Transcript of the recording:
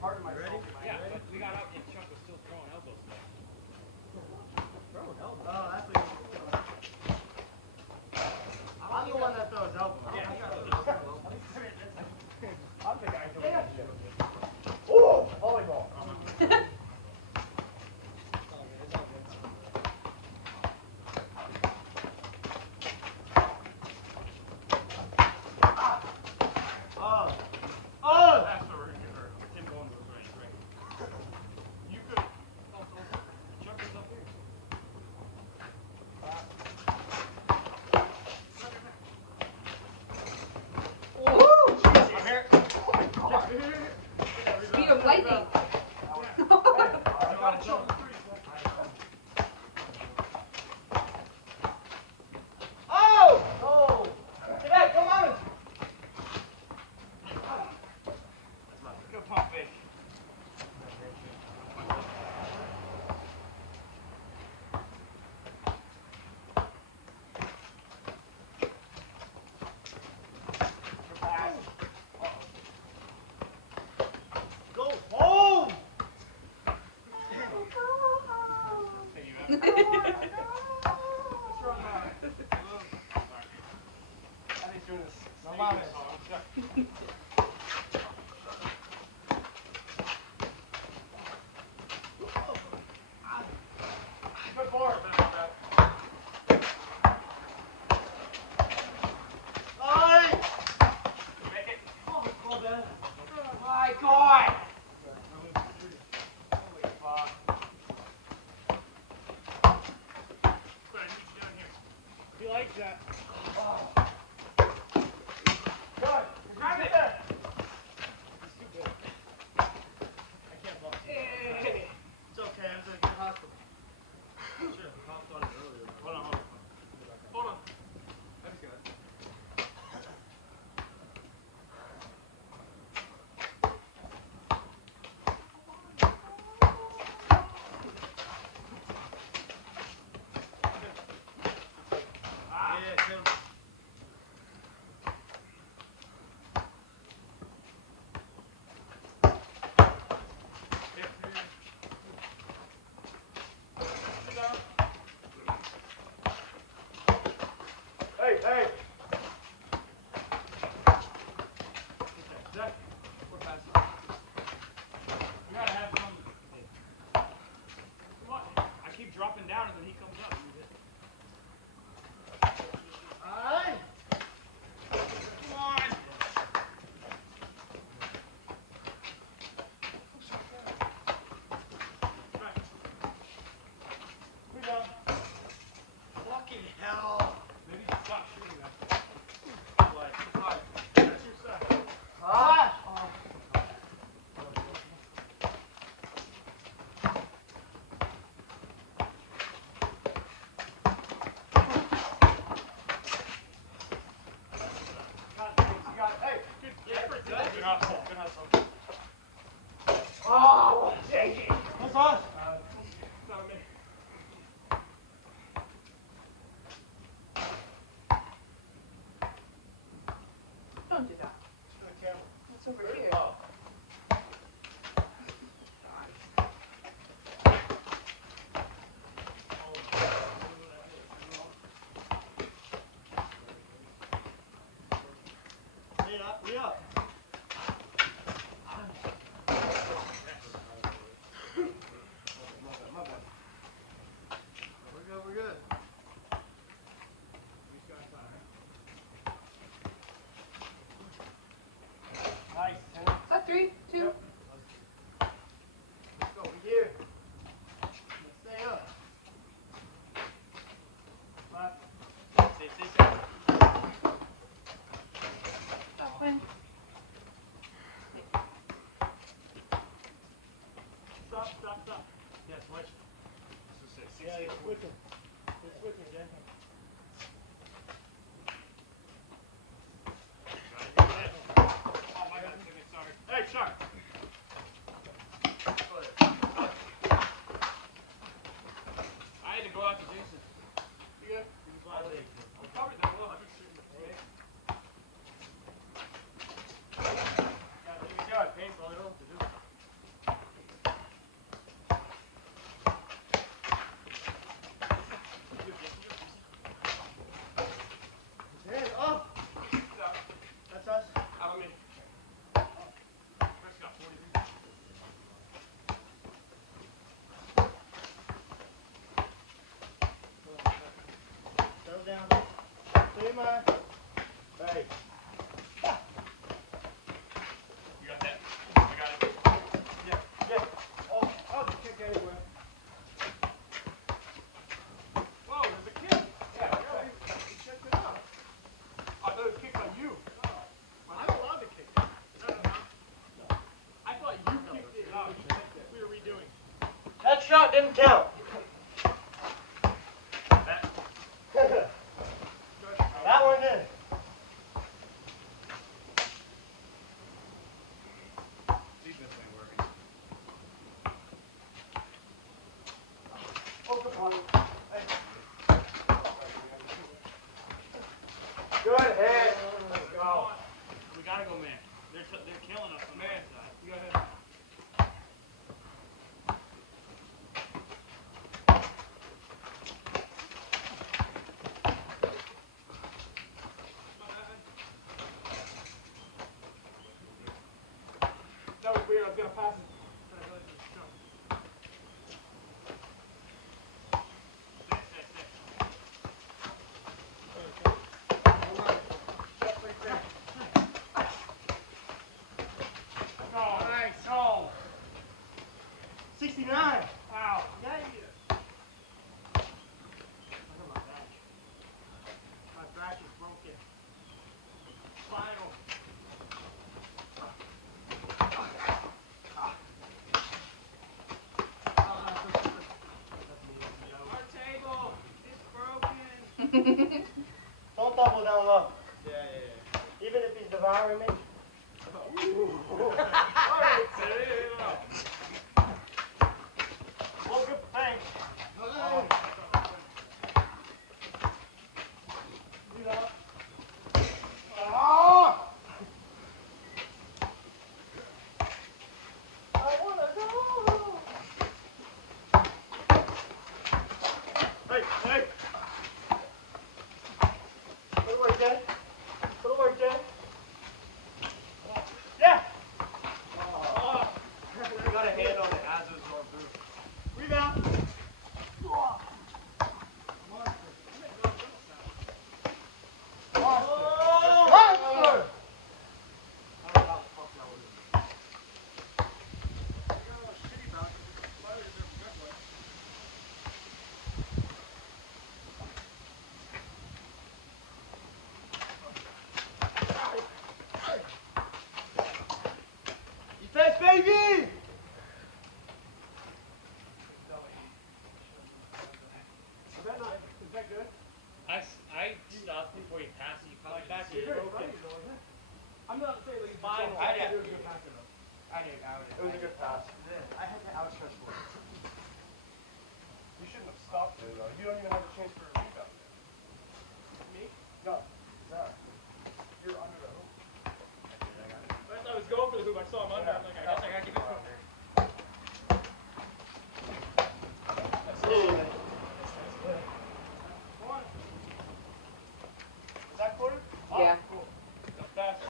Pardon my Ready? Yeah, but we got out and Chuck was still throwing elbows there. Throwing elbows. Oh, that's what I'm the one that throws elbows. Yeah. I'm the guy throwing elbows. Oh, volleyball. Oh. Oh! That's what we're gonna give her. Tim Bowen was ready to break. You could. Chuck is up here. I'm here. Speed of lightning. Oh! Oh! Hey, come on! Good pump fake. Go home! Hey, you What's have. wrong, I think doing this. No mames. Good board. Aye! Make it. Oh, call that. My God! Holy fuck. Good, I need you down here. He likes that. Good. Grab it. He's too good. I can't block. It's okay, I'm gonna get hospital. Should have hopped on it earlier. Hold on, hold on. Hold on. That's good. Yeah, Tim. Hey, hey. Zach, we're past it. We gotta have some. Come on. I keep dropping down and then he comes up. Aye! Come on. Rebound. Fucking hell! Maybe stop shooting that. Like, That's your side. Ah! Hey, Good. Yeah, good hustle. Good hustle. oh, dang it. what's on? It's on me. Don't do that. It's over here. Hey, up, me up. My bad. We're good, we're good. Nice, Tim. Is that 3, 2? Let's go. We here. Let's stay up. Left. Stay. Stop when? Stop. Yeah, switch. This is 6. Yeah, you're switching. You're switching, Jay. Oh my God, Timmy, sorry. Hey, Chuck. I had to go out to Jason. You good? I'm covered that well. I've been shooting the play. Yeah, you got paintball. You don't have to do it. didn't count. That one did. Defense ain't working. Oh, come on. Hey. Good hit. Let's go. We gotta go, man. They're killing us on the right side. You go ahead. That was weird. I was gonna pass it. But I realized it was short. Nice. No. 69. Ow. Yeah. Look at my back. My back is broken. Final. Our table is broken. Don't double down low. Yeah. Even if he's devouring me. Well, good. Thanks. You know. Oh! I wanna go. Hey. Good work, Jen. Good work, Jen. Yeah. You got a hand on it as it was going through. Rebound. Monster. Defense, baby! Is that good? I stopped before you passed it. You probably Back didn't see here. it. I'm not saying like Fine. I I did. did. It was a good pass enough. It was a good pass. I had to outstretch for it. You shouldn't have stopped it, though. You don't even have a chance for a rebound. Me? No. Zach. You're under the hoop. I was going for the hoop. I saw him under. I'm like, I got